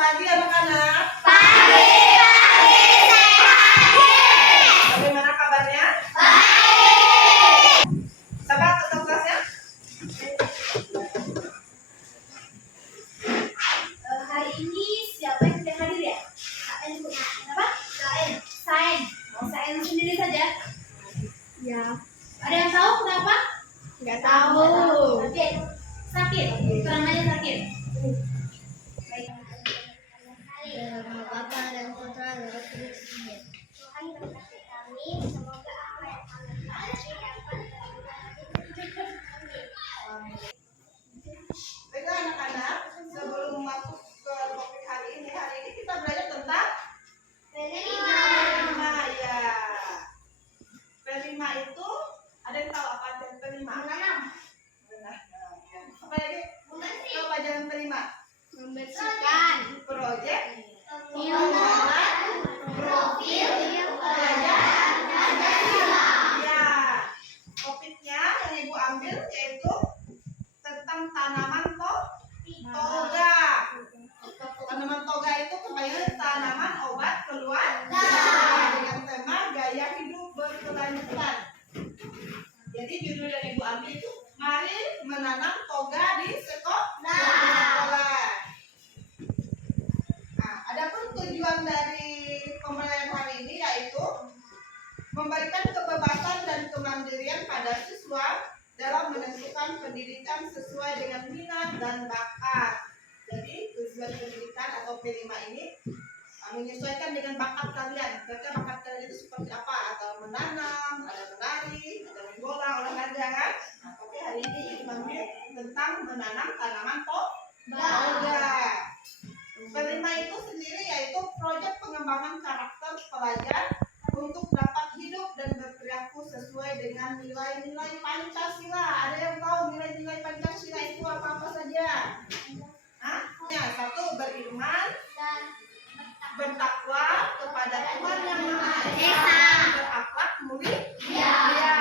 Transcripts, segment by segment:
pagi anak-anak. Pagi sehat. Bagaimana kabarnya? Baik. Sabar tetap kelasnya. Hari ini siapa yang tidak hadir ya? KN apa? KN. Sain. Mau Sain sendiri saja? Ya. Ada yang tahu kenapa? Nggak tahu. Sakit. Sakit. Terang aja sakit. Baik. Bapak dan putra dapat bersedia. Tuhan berkati kami, semoga apa yang kami baca dapat Baiklah anak-anak, sebelum masuk ke topik hari ini kita belajar tentang pelima ya. Pelima itu ada yang tahu apa arti pelima? menanam, Apa lagi? Tahu pelajaran pelima? membersihkan, Proyek, pengembangan, profil, pelajaran, Pancasila. ya. Topiknya yang ibu ambil yaitu tentang tanaman toga. Tanaman toga itu kebanyakan tanaman obat keluarga dengan tema gaya hidup berkelanjutan. Jadi judul yang ibu ambil itu mari menanam toga di sekolah. Nah, adapun tujuan dari pembelajaran hari ini yaitu memberikan kebebasan dan kemandirian pada siswa dalam menentukan pendidikan sesuai dengan minat dan bakat. Jadi tujuan pendidikan atau P5 ini menyesuaikan dengan bakat kalian. Kira-kira bakat kalian itu seperti apa? Atau menanam, ada menari, ada main bola, olahraga kan? Nah, tapi hari ini mengambil tentang menanam tanaman toga. P5 itu sendiri yaitu proyek pengembangan karakter pelajar untuk dapat hidup dan berperilaku sesuai dengan nilai-nilai Pancasila. Ada yang tahu nilai-nilai Pancasila itu apa-apa saja? Hah? Ya, satu, beriman, Dan bertakwa kepada Tuhan yang Maha Esa, Esa. berakhlak mulia. Ya. Ya,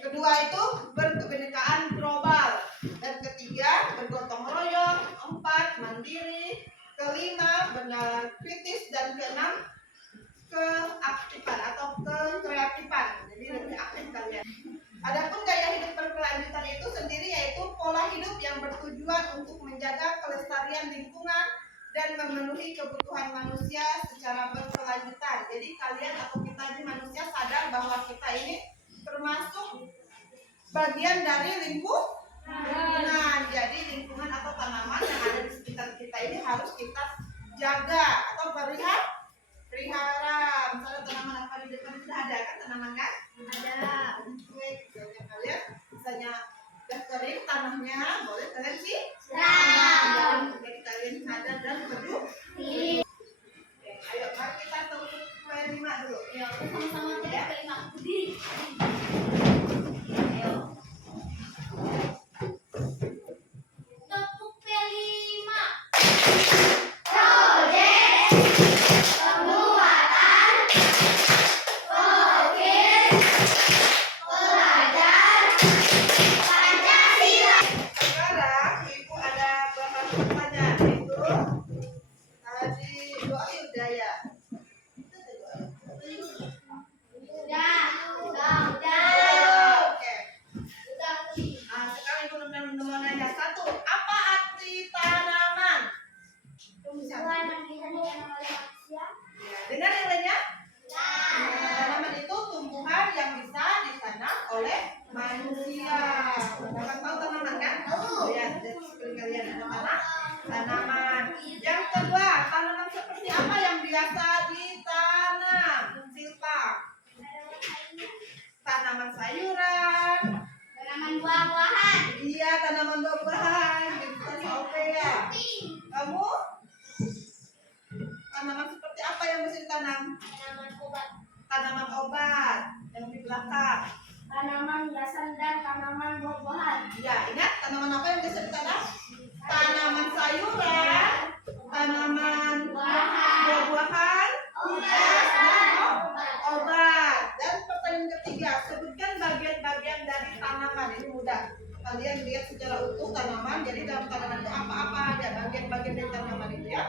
kedua itu berkebinekaan global. Dan ketiga, bergotong royong. Empat, mandiri. Kelima, benar kritis. Dan keenam, keaktifan atau kekreatifan. Jadi lebih aktif kalian. Adapun gaya hidup berkelanjutan itu sendiri yaitu pola hidup yang bertujuan untuk menjaga kelestarian lingkungan dan memenuhi kebutuhan manusia secara berkelanjutan. Jadi kalian atau kita ini manusia sadar bahwa kita ini termasuk bagian dari lingkungan. Jadi lingkungan atau tanaman yang ada di sekitar kita ini harus kita jaga atau pelihara. Misalnya tanaman apa di depan sudah ada kan tanaman kan? Ada. Misalnya kalian misalnya udah kering tanahnya boleh kalian siram. Jadi kalian sadar dan peduli. Ayo mari kita tepuk P5 dulu. ya, sama-sama kita kelima berdiri. Ayo. Tepuk P5. Proyek penguatan profil pelajar Pancasila. Sekarang ibu ada bahan pertanyaan yaitu tadi doa hidayah. Udah. Oke. Nah, sekarang ibu mau nanya satu, apa arti tanaman? Ya, dengar yang lainnya? Tanaman itu tumbuhan yang bisa ditanam oleh manusia. Teman tahu tanaman kan? Ya, seperti kalian ada tanaman. Yang kedua, tanaman seperti apa yang biasa ditanam? Silpa. Tanaman sayuran. Tanaman buah-buahan. Iya, tanaman buah-buahan. Kita sampai ya. Kamu? Tanaman seperti apa yang bisa ditanam? Tanaman obat. Tanaman obat yang di belakang. Tanaman hiasan dan tanaman buah-buahan. Ya, ingat tanaman apa yang bisa ditanam? Tanaman sayuran, tanaman buah-buahan, dan obat. Dan pertanyaan ketiga, sebutkan bagian-bagian dari tanaman. Ini mudah. Kalian lihat secara utuh tanaman. Jadi dalam tanaman itu apa-apa ada bagian-bagian dari tanaman itu ya.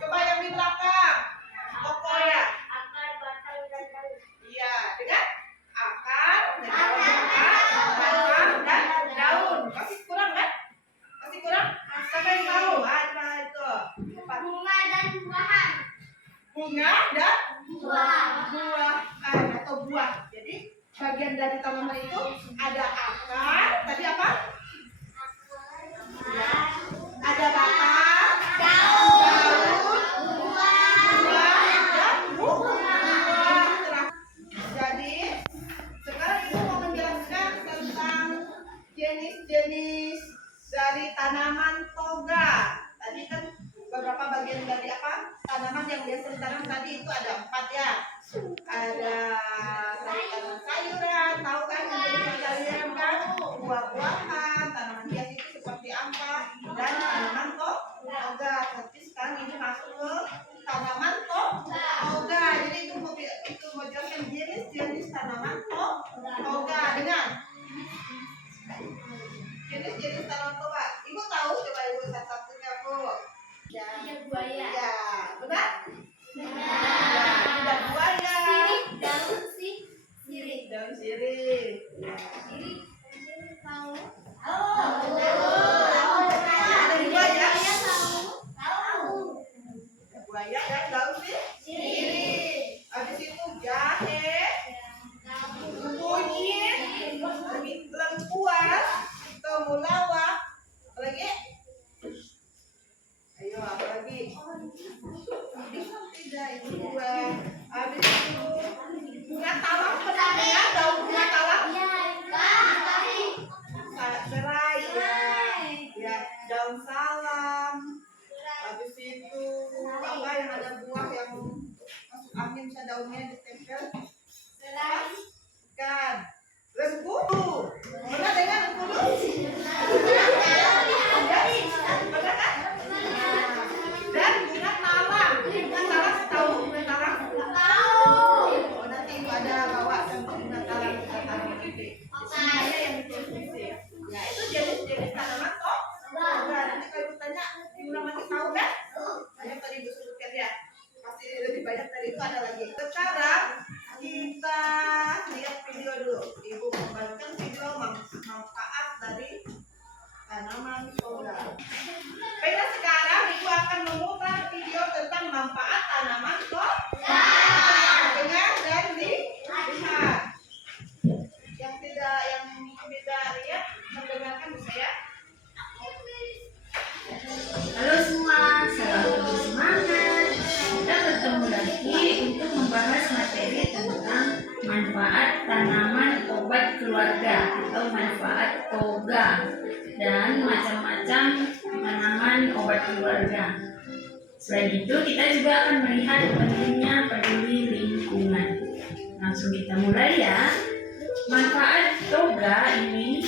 Coba yang di belakang. Toko ya. Iya, dengan akar, batang, dan daun. Masih kurang kan? Masih kurang? Siapa yang tahu? Coba itu. Bunga dan buahan. Bunga dan buah atau buah. Jadi bagian dari tanaman itu ada akar. Tadi apa? Ada batang, daun, buah, dan buah. Jadi sekarang ibu mau menjelaskan tentang jenis-jenis dari tanaman toga. Tadi kan beberapa bagian dari apa? Tanaman yang biasa ditanam tadi itu ada 4 ya. Ada sayuran, tahu kan jenis sayuran kan? Buah-buahan, tanaman hias itu seperti apa? Dan tanaman toga. Tapi sekarang ini masuk ke tanaman toga. Jadi itu mau jelaskan jenis-jenis tanaman toga dengan jenis-jenis tanaman toga. Ibu tahu? Coba ibu satu-satunya Bu. Ya, Buaya. ya, benar? Benar. Ada buaya. Daun sirih. Daun sirih. Ya. Tahu. Ada buaya. Tahu. Buaya dan daun sirih. Habis itu jahe, kunyit, lengkuas, temulawak, apa lagi? Ayo, apa lagi? Dua. Habis itu bunga talang, pernah dengar daun bunga talang? Serai ya. Ya, daun salam. Habis itu apa yang ada buah yang masuk angin bisa daunnya ditempel? Ikan. Lembu. Pernah dengar lembu? Pernah kan? Dan bunga talang. Bunga talang tahu bunga talang? Oh, nanti ibu ada bawa contoh bunga talang kita tanam nanti. Semuanya yang ditulis. Ya, itu jenis-jenis tanaman toga. Nanti kalau ibu tanya, ibu masih tahu kan? Banyak tadi ibu sebutkan ya. Pasti lebih banyak dari itu ada lagi. Sekarang kita lihat video dulu. Ibu membagikan video manfaat dari tanaman toga. Baiklah, sekarang ibu akan memutar video tentang manfaat tanaman toga. Dengar dan lihat. Yang tidak lihat, mendengarkan bisa ya. Halo semua, selamat bersemangat. Kita bertemu lagi untuk membahas materi tentang manfaat tanaman obat keluarga atau manfaat toga dan macam-macam tanaman obat keluarga. Selain itu, kita juga akan melihat pentingnya peduli lingkungan. Langsung kita mulai ya. Manfaat toga ini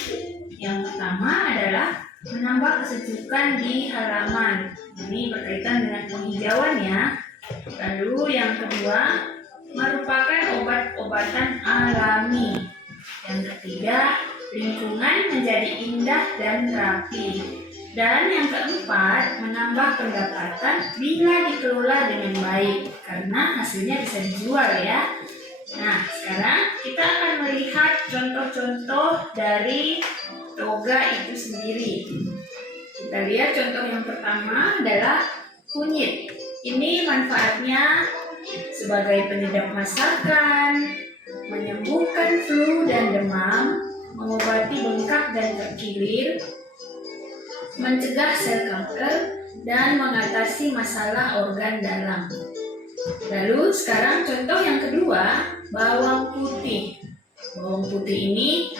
yang pertama adalah menambah kesejukan di halaman. Ini berkaitan dengan penghijauan ya. Lalu yang kedua, merupakan obat-obatan alami. Yang ketiga, lingkungan menjadi indah dan rapi. Dan yang keempat, menambah pendapatan bila dikelola dengan baik, karena hasilnya bisa dijual ya. Nah, sekarang kita akan melihat contoh-contoh dari toga itu sendiri. Kita lihat contoh yang pertama adalah kunyit. Ini manfaatnya sebagai penyedap masakan, menyembuhkan flu dan demam, mengobati bengkak dan terkilir, mencegah sel kanker, dan mengatasi masalah organ dalam. Lalu sekarang contoh yang kedua, bawang putih. Bawang putih ini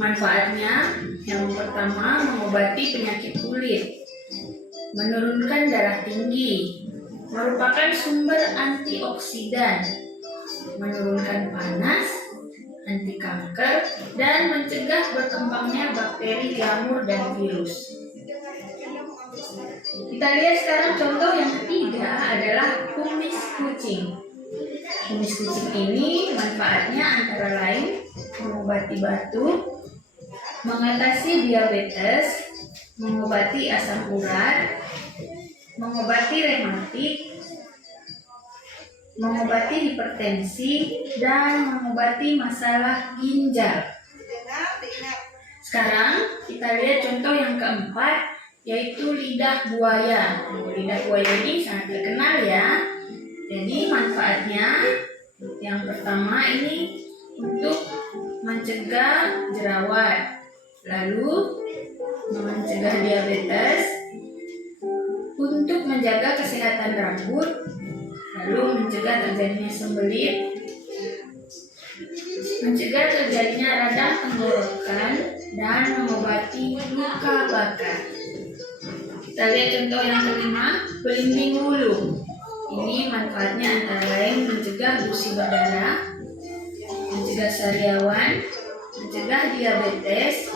manfaatnya yang pertama mengobati penyakit kulit, menurunkan darah tinggi, merupakan sumber antioksidan, menurunkan panas, anti kanker, dan mencegah berkembangnya bakteri, jamur, dan virus. Kita lihat sekarang contoh yang ketiga adalah kumis kucing. Kumis kucing ini manfaatnya antara lain mengobati batuk, mengatasi diabetes, mengobati asam urat, mengobati rematik, mengobati hipertensi, dan mengobati masalah ginjal. Dengar, diingat. Sekarang kita lihat contoh yang keempat, yaitu lidah buaya. Lidah buaya ini sangat terkenal ya. Jadi manfaatnya yang pertama ini untuk mencegah jerawat, lalu mencegah diabetes, untuk menjaga kesehatan rambut, lalu mencegah terjadinya sembelit, mencegah terjadinya radang tenggorokan, dan mengobati luka bakar. Kita lihat contoh yang kelima, belimbing bulu. Ini manfaatnya antara lain mencegah gusi berdarah, mencegah sariawan, mencegah diabetes,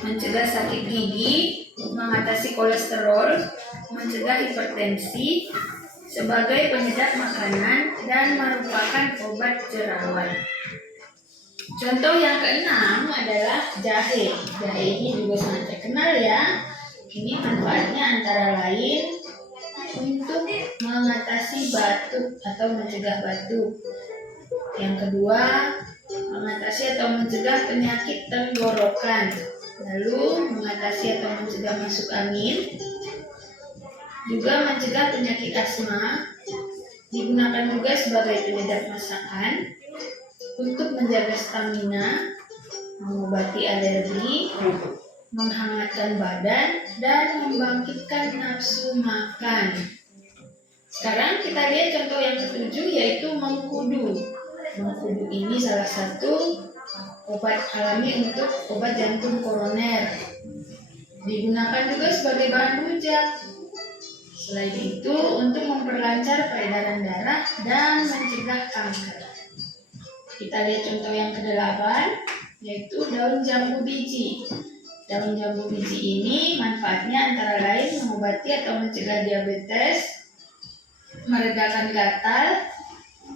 mencegah sakit gigi, mengatasi kolesterol, mencegah hipertensi, sebagai penyedap makanan, dan merupakan obat jerawat. Contoh yang keenam adalah jahe. Jahe ini juga sangat terkenal ya. Ini manfaatnya antara lain untuk mengatasi batuk atau mencegah batuk. Yang kedua, mengatasi atau mencegah penyakit tenggorokan. Lalu mengatasi atau mencegah masuk angin. Juga mencegah penyakit asma. Digunakan juga sebagai penyedap masakan, untuk menjaga stamina, mengobati alergi, menghangatkan badan, dan membangkitkan nafsu makan. Sekarang kita lihat contoh yang ketujuh, yaitu mengkudu. Mengkudu ini salah satu obat alami untuk obat jantung koroner. Digunakan juga sebagai bahan rujak. Selain itu, untuk memperlancar peredaran darah dan mencegah kanker. Kita lihat contoh yang ke-8, yaitu daun jambu biji. Daun jambu biji ini manfaatnya antara lain mengobati atau mencegah diabetes, meredakan gatal,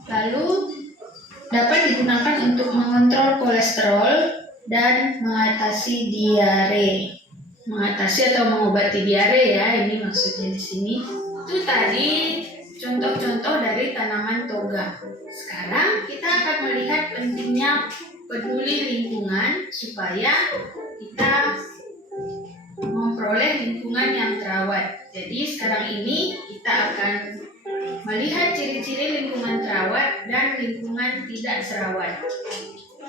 lalu dapat digunakan untuk mengontrol kolesterol dan mengatasi diare. Mengatasi atau mengobati diare ya, ini maksudnya di sini. Itu tadi contoh-contoh dari tanaman toga. Sekarang kita akan melihat pentingnya peduli lingkungan supaya kita memperoleh lingkungan yang terawat. Jadi sekarang ini kita akan melihat ciri-ciri lingkungan terawat dan lingkungan tidak terawat.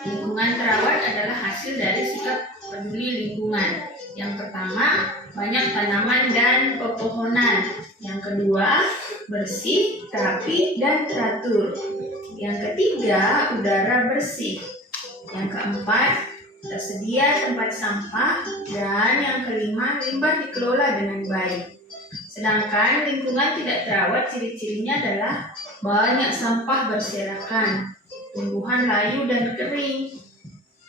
Lingkungan terawat adalah hasil dari sikap peduli lingkungan. Yang pertama, banyak tanaman dan pepohonan. Yang kedua, bersih, rapi, dan teratur. Yang ketiga, udara bersih. Yang keempat, tersedia tempat sampah. Dan yang kelima, limbah dikelola dengan baik. Sedangkan lingkungan tidak terawat, ciri-cirinya adalah banyak sampah berserakan, tumbuhan layu dan kering,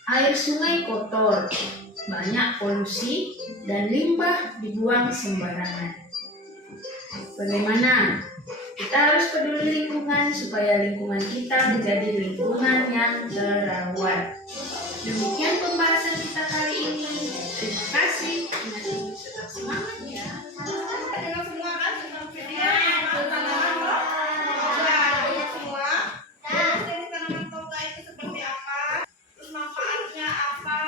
air sungai kotor, banyak polusi, dan limbah dibuang sembarangan. Bagaimana? Kita harus peduli lingkungan supaya lingkungan kita menjadi lingkungan yang terawat. Demikian pembahasan kita kali ini. Terima kasih. Tetap semangat ya. Dengar semua kan tentang tanaman toga. Dengar semua. Terus dari tanaman toga itu seperti apa? Terus manfaatnya apa?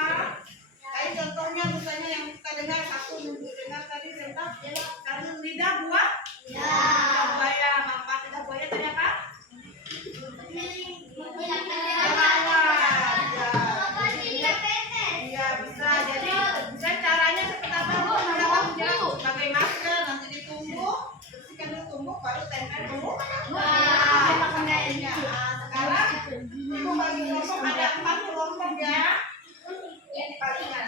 Kayak contohnya misalnya yang kita dengar satu minggu dengar tadi tentang karena lidah buah. Lidah buaya. Manfaat lidah buaya tadi apa? Iya bisa. Jadi bisa caranya seperti apa? Pakai masker nanti ditumbuk, bersihkan dulu tumbuk, baru tempel dulu. Sekarang ibu bagi kelompok ada 4 kelompok ya. Ini dibalikan.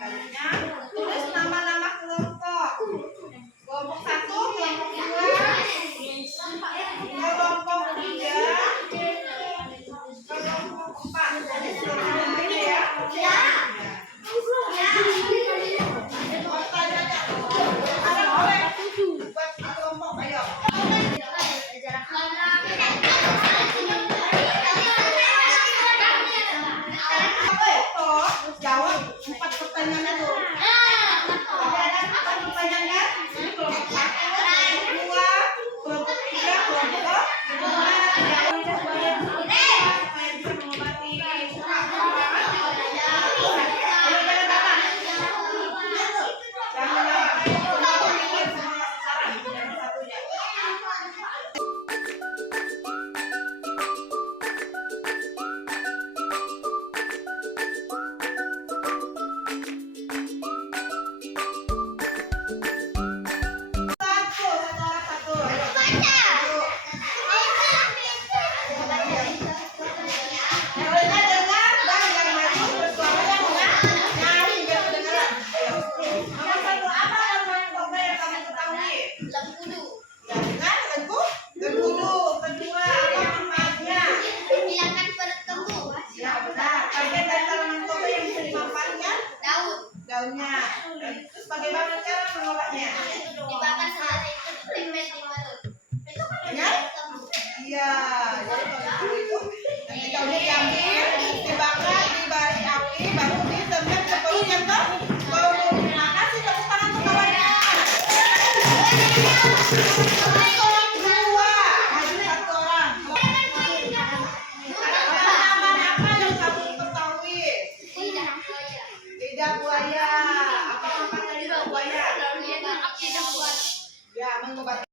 Baliknya tulis nama-nama kelompok. Orang dua, maju satu orang. Tanaman apa yang kamu ketahui? Lidah buaya. Apa manfaat dari lidah buaya? Ya, mengobati.